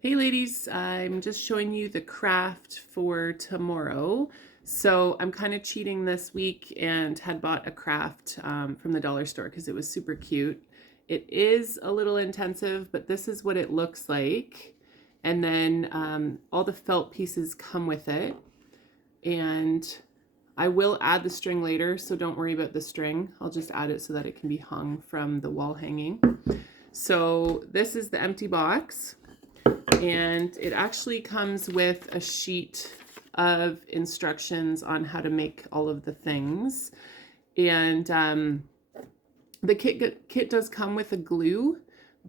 Hey ladies, I'm just showing you the craft for tomorrow. So I'm kind of cheating this week and had bought a craft from the dollar store because it was super cute. It is a little intensive, but this is what it looks like. And then all the felt pieces come with it. And I will add the string later, so don't worry about the string. I'll just add it so that it can be hung from the wall hanging. So this is the empty box. And it actually comes with a sheet of instructions on how to make all of the things. And the kit does come with a glue,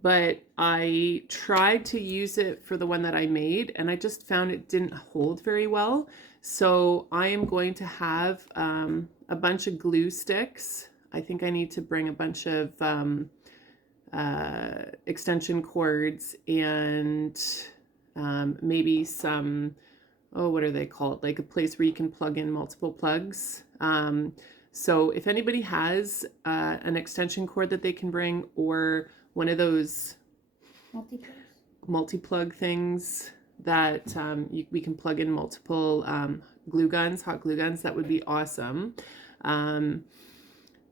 but I tried to use it for the one that I made and I just found it didn't hold very well. So I am going to have a bunch of glue sticks. I think I need to bring a bunch of extension cords and maybe some, oh, what are they called? Like a place where you can plug in multiple plugs. So if anybody has an extension cord that they can bring or one of those multi-plug things that we can plug in multiple glue guns, hot glue guns, that would be awesome.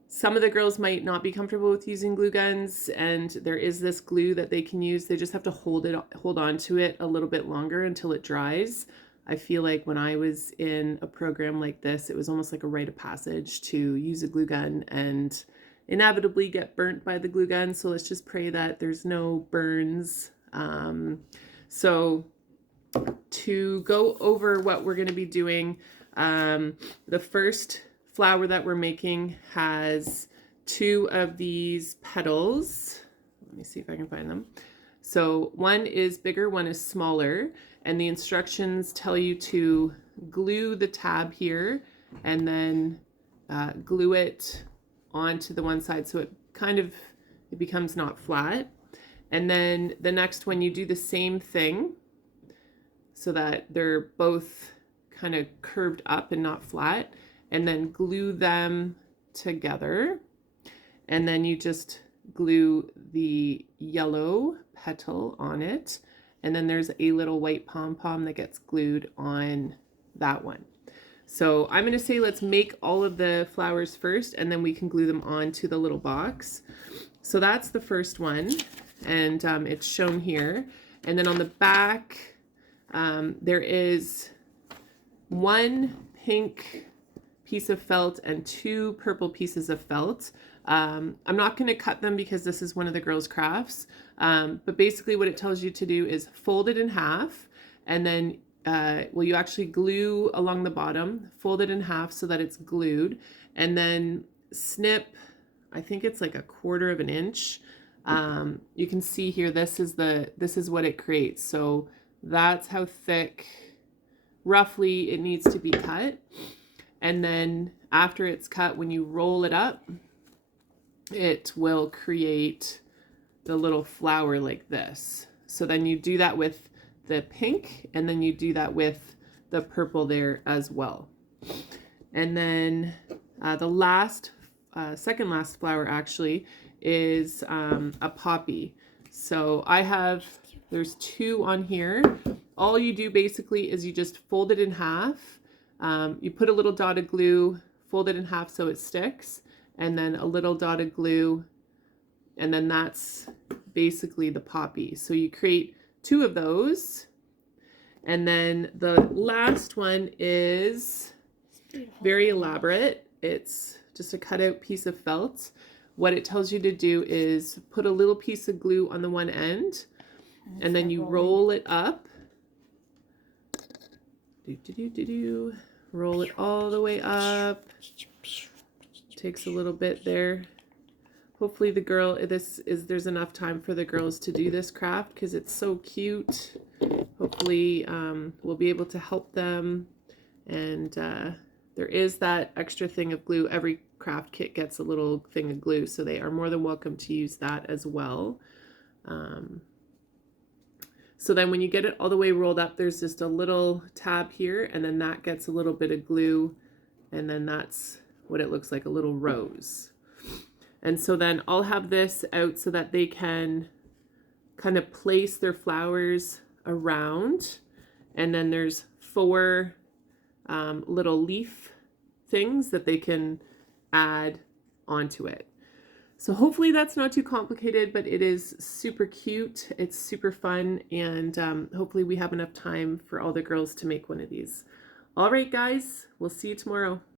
Some of the girls might not be comfortable with using glue guns, and there is this glue that they can use. They just have to hold on to it a little bit longer until it dries. I feel like when I was in a program like this, it was almost like a rite of passage to use a glue gun and inevitably get burnt by the glue gun. So let's just pray that there's no burns. So to go over what we're going to be doing, the first flower that we're making has two of these petals. Let me see if I can find them. So one is bigger, one is smaller, and the instructions tell you to glue the tab here and then glue it onto the one side so it becomes not flat. And then the next one you do the same thing so that they're both kind of curved up and not flat, and then glue them together. And then you just glue the yellow petal on it. And then there's a little white pom-pom that gets glued on that one. So I'm going to say let's make all of the flowers first, and then we can glue them onto the little box. So that's the first one, and it's shown here. And then on the back, there is one pink piece of felt and two purple pieces of felt. I'm not going to cut them because this is one of the girls' crafts, but basically what it tells you to do is fold it in half, and then you actually glue along the bottom, fold it in half so that it's glued, and then snip, I think it's like 1/4 of an inch. You can see here, this is what it creates. So that's how thick roughly it needs to be cut. And then after it's cut, when you roll it up, it will create the little flower like this. So then you do that with the pink, and then you do that with the purple there as well. And then the second last flower actually is a poppy. So there's two on here. All you do basically is you just fold it in half. You put a little dot of glue, fold it in half so it sticks, and then a little dot of glue, and then that's basically the poppy. So you create two of those, and then the last one is very elaborate. It's just a cutout piece of felt. What it tells you to do is put a little piece of glue on the one end, and then you roll it up. Roll it all the way up. Takes a little bit there. Hopefully there's enough time for the girls to do this craft because it's so cute. Hopefully we'll be able to help them. And there is that extra thing of glue. Every craft kit gets a little thing of glue, so they are more than welcome to use that as well. So then when you get it all the way rolled up, there's just a little tab here, and then that gets a little bit of glue, and then that's what it looks like, a little rose. And so then I'll have this out so that they can kind of place their flowers around, and then there's 4 little leaf things that they can add onto it. So hopefully that's not too complicated, but it is super cute. It's super fun, and hopefully we have enough time for all the girls to make one of these. All right, guys, we'll see you tomorrow.